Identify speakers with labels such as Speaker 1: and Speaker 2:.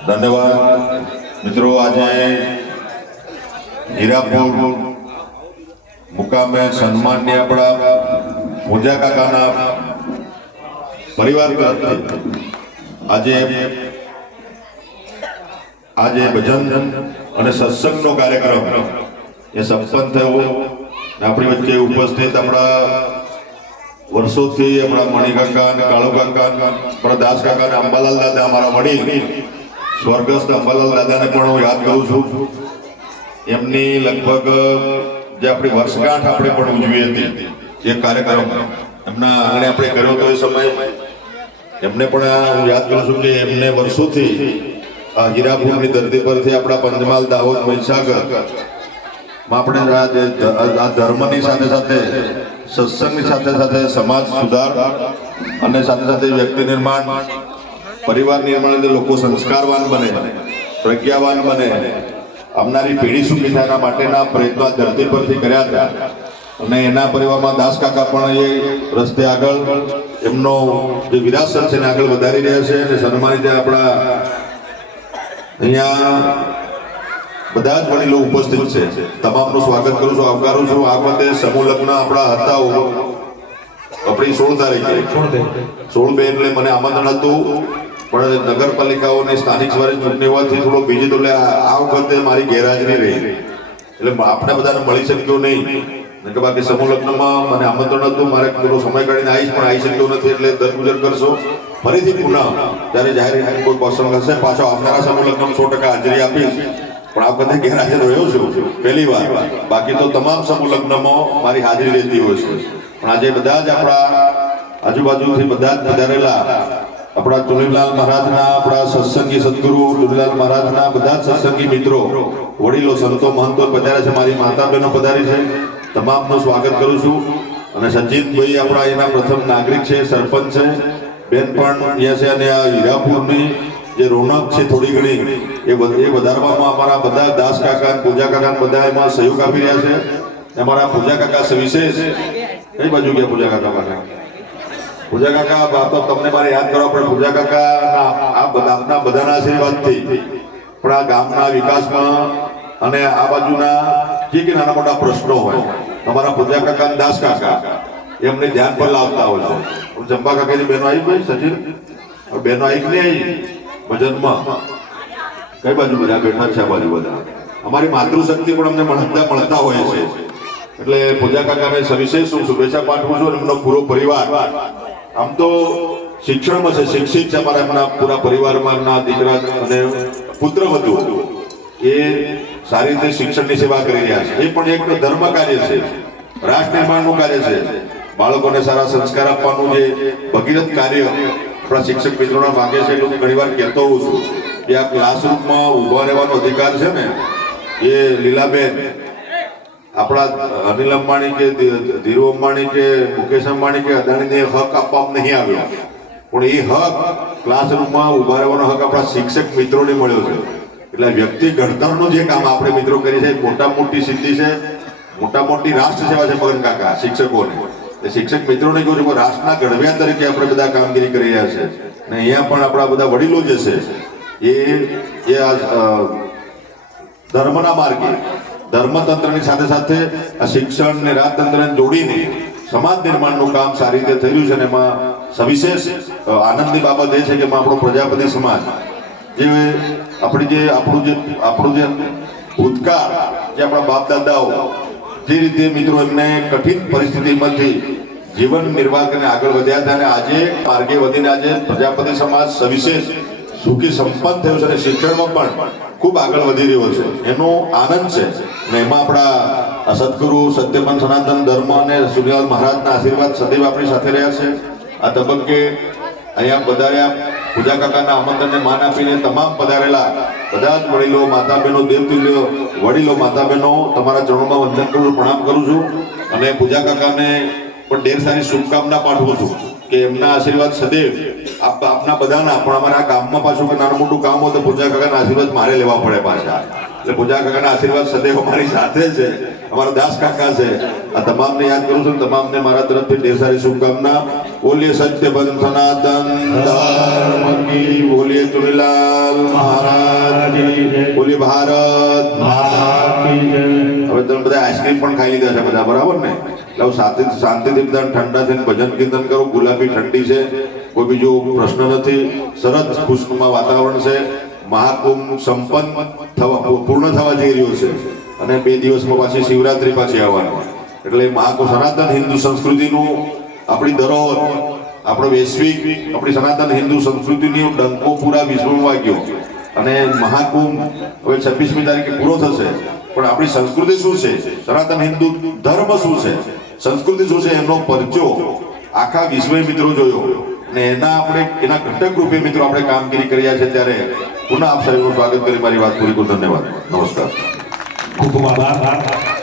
Speaker 1: ધન્યવાદ. મિત્રો, આજે હીરાપુર મુકામે સન્માનની આપણા પૂજા કાકાના પરિવાર આજે આજે ભજન અને સત્સંગનો કાર્યક્રમ એ સંપન્ન થયો આપણી વચ્ચે ઉપસ્થિત આપણા વર્ષોથી આપણા મણિકાકા અને કાળુ કાકા અને આપણા દાસ કાકા અને અંબાલાલ દાદા, અમારા વડીલ સ્વર્ગસ્થ અંબાલાલ દાદાને પણ હું યાદ કરું છું. એમની લગભગ જે આપણી વર્ષગાંઠ આપણે પણ ઉજવી હતી એ કાર્યક્રમ. એમના આંગણે આપણે કર્યો હતો એ સમયે. એમને પણ હું યાદ કરું છું કે એમને વર્ષોથી આ હીરાપુરની ધરતી પરથી આપણા પંચમહાલ દાહોદ મહીસાગરમાં આપણે આ ધર્મની સાથે સાથે, સત્સંગની સાથે સાથે સમાજ સુધાર અને સાથે સાથે વ્યક્તિ નિર્માણ પરિવાર નિર્માણ એટલે લોકો સંસ્કારવાન બને પ્રજ્ઞાવાન બને. આવનારી પેઢી સુખી થાય એના માટેના પ્રયત્નો આ ધરતી પરથી કર્યા હતા. અને એના પરિવારમાં દાસ કાકા પણ એ રસ્તે આગળ એમનો જે વિરાસત છે એને આગળ વધારી રહ્યા છે અને સન્માનિત આપણા અહીંયા બધા જ વડીલો ઉપસ્થિત છે. તમામનું સ્વાગત કરું છું આવકારું છું. આ વખતે સમૂહ લગ્ન આપણા હતા આપણી સોળ તારીખે. સોળ બે એટલે મને આમંત્રણ હતું. પણ નગરપાલિકાઓને સ્થાનિક સ્વરાજ ચૂંટણી હોવાથી થોડો બીજી તો આ વખતે મારી ગેરહાજરી રહી. એટલે આપણે બધાને મળી શક્યો નહીં. કે બાકી સમૂહ લગ્નમાં મને આમંત્રણ હતું, મારે થોડો સમય કાઢીને આવીશ, પણ આવી શક્યો નથી, એટલે દરગુજર કરશો. ફરીથી પુનઃ, જ્યારે જાહેર કોઈ પ્રસંગ હશે પાછો આવનારા સમૂહ લગ્ન સો ટકા હાજરી આપીશ. પણ આ વખતે ગેરહાજર રહ્યો છું, પહેલી વાર. બાકી તો તમામ સમૂહ લગ્નમાં મારી હાજરી રહેતી હોય છે. પણ આજે બધા જ આપણા આજુબાજુથી બધા જ પધારેલા આપણા ચુનીલાલ મહારાજના, આપણા સત્સંગી સદગુરુ ચુનીલાલ મહારાજના બધા જ સત્સંગી મિત્રો, વડીલો, સંતો, મહંતો પધાર્યા છે, મારી માતા બહેનો પધારી છે. તમામનું સ્વાગત કરું છું. અને સજીતભાઈ આપણા એના પ્રથમ નાગરિક છે, સરપંચ છે. બેન પણ અહીંયા છે અને આ હીરાપુરની જે રોનક છે થોડી ઘણી, એ એ વધારવામાં અમારા બધા દાસ કાકા પૂજા કાકા બધા એમાં સહયોગ આપી રહ્યા છે. અમારા પૂજા કાકા સવિશેષ, કઈ બાજુ ગયા પૂજા કાકા પાછા પૂજા કાકા બા તો તમને મારે યાદ કરવા પડે પૂજા કાકા આ આપના બધાના આશીર્વાદથી. પણ આ ગામના વિકાસમાં અને આ બાજુના જે કે નાના મોટા પ્રશ્નો હોય, અમારા પૂજા કાકા દાસ કાકા, એમને ધ્યાન પર લાવતા હોય છે. હું ચંપા કાકાની બહેનો આવી ભાઈ સચિન? બહેનો આવી નહીં આવી? ભજનમાં. કઈ બાજુ બધા બેઠા છે આ બાજુ બધા? અમારી માતૃશક્તિ પણ અમને મળતા મળતા હોય છે. એટલે પૂજા કાકાને સવિશેષ હું શુભેચ્છા પાઠવું છું એમનો પૂરો પરિવાર આમ તો શિક્ષણમાં છે, શિક્ષિત છે અમારા એમના પૂરા પરિવારમાં દીકરા અને પુત્ર વધુ એ સારી રીતે શિક્ષણની સેવા કરી રહ્યા છે. એ પણ એક ધર્મ કાર્ય છે. રાષ્ટ્ર નિર્માણનું કાર્ય છે. બાળકોને સારા સંસ્કાર આપવાનું જે ભગીરથ કાર્ય આપણા શિક્ષક મિત્રોના માગે છે, એટલે ઘણીવાર કહેતો હોઉં છું. કે આ ક્લાસરૂમમાં ઊભા રહેવાનો અધિકાર છે ને, એ લીલાબેન આપણા અનિલ અંબાણી કે ધીરુ અંબાણી કે મુકેશ અંબાણી કે અદાણીને હક આપવામાં નહીં આવ્યો. પણ એ હક ક્લાસરૂમમાં ઊભા રહેવાનો હક આપણા શિક્ષક મિત્રોને મળ્યો છે. એટલે વ્યક્તિ ઘડતરનું જે કામ આપણે મિત્રો કરીએ છીએ મોટા મોટી સિદ્ધિ છે. મોટા મોટી રાષ્ટ્ર સેવા છે મગન કાકા, શિક્ષકોને. એ શિક્ષક મિત્રોને કહું છું કે રાષ્ટ્રના ઘડવ્યા તરીકે આપણે બધા કામગીરી કરી રહ્યા છે. અને અહીંયા પણ આપણા બધા વડીલો જે છે, એ એ આ ધર્મના માર્ગે ધર્મતંત્રની સાથે સાથે આ શિક્ષણ ને રાજતંત્રને જોડીને સમાજ નિર્માણનું કામ સારી રીતે રહ્યું છે અને એમાં સવિશેષ આનંદની બાબત એ છે કે આપણો પ્રજાપતિ સમાજ જે આપણી જે, આપણું જે આપણું જે ભૂતકાળ, જે આપણા બાપ દાદાઓ જે રીતે મિત્રો એમને કઠિન પરિસ્થિતિમાંથી જીવન નિર્વાહ કરીને આગળ વધ્યા હતા અને આજે માર્ગે વધીને આજે પ્રજાપતિ સમાજ સવિશેષ સુખી સંપન્ન થયો છે અને શિક્ષણમાં પણ ખૂબ આગળ વધી રહ્યો છે. એનો આનંદ છે. અને એમાં આપણા સદગુરુ સત્યપન સનાતન ધર્મ અને સૂર્યલાલ મહારાજના આશીર્વાદ સદૈવ આપણી સાથે રહ્યા છે. આ તબક્કે અહીંયા પધાર્યા પૂજા કાકાના આમંત્રણને માન આપીને તમામ પધારેલા બધા જ વડીલો માતા બહેનો દેવતુલ્યો વડીલો માતા બહેનો તમારા ચરણોમાં વંદન કરું, પ્રણામ કરું છું. અને પૂજા કાકાને પણ ઢેર સારી શુભકામના પાઠવું છું. કે એમના આશીર્વાદ સદૈવ આપ આપના બધાના, પણ અમારા ગામમાં પાછું કે નાનું મોટું કામ હોય તો પૂજા કાકાના આશીર્વાદ મારે લેવા પડે પાછા. એટલે પૂજા કાકાના આશીર્વાદ સદૈવ અમારી સાથે છે. અમારા દાસ કાકા છે. આ તમામને યાદ કરું છું તમામને મારા તરફથી ઢેર સારી શુભકામના. બોલીએ સત્ય બંધ સનાતન. ધર્મ કી બોલીએ ચુનીલાલ મહારાજ. કી ભારત. માતા કી જય. હવે તમે બધા આઈસ્ક્રીમ પણ ખાઈ લીધા છે બધા બરાબર ને? એટલે શાંતિ શાંતિથી બધા ઠંડા થઈને ભજન કીર્તન કરો. ગુલાબી ઠંડી છે. કોઈ બીજો પ્રશ્ન નથી. સરસ ખુશનુમા વાતાવરણ છે. મહાકુંભ સંપન્ન થવા પૂર્ણ થવા જઈ રહ્યો છે. અને બે દિવસમાં પાછી શિવરાત્રી પાછી આવવાની. એટલે મહાકુંભ સનાતન હિન્દુ સંસ્કૃતિનું આપણી ધરોહર, આપણો વૈશ્વિક, આપણી સનાતન હિન્દુ સંસ્કૃતિની ડંકો પૂરા વિશ્વમાં વાગ્યો. અને મહાકુંભ હવે છવ્વીસમી તારીખે પૂરો થશે. પણ આપણી સંસ્કૃતિ શું છે? સનાતન હિન્દુ ધર્મ શું છે? સંસ્કૃતિ શું છે? એમનો પરચો આખા વિશ્વ મિત્રો જોયો. અને એના આપણે, એના ઘટક રૂપે મિત્રો આપણે કામગીરી કર્યા છે ત્યારે પુનઃ આપ સાહેબનું સ્વાગત કરી. મારી વાત પૂરી કરું. ધન્યવાદ. નમસ્કાર.
Speaker 2: ખૂબ ખૂબ આભાર.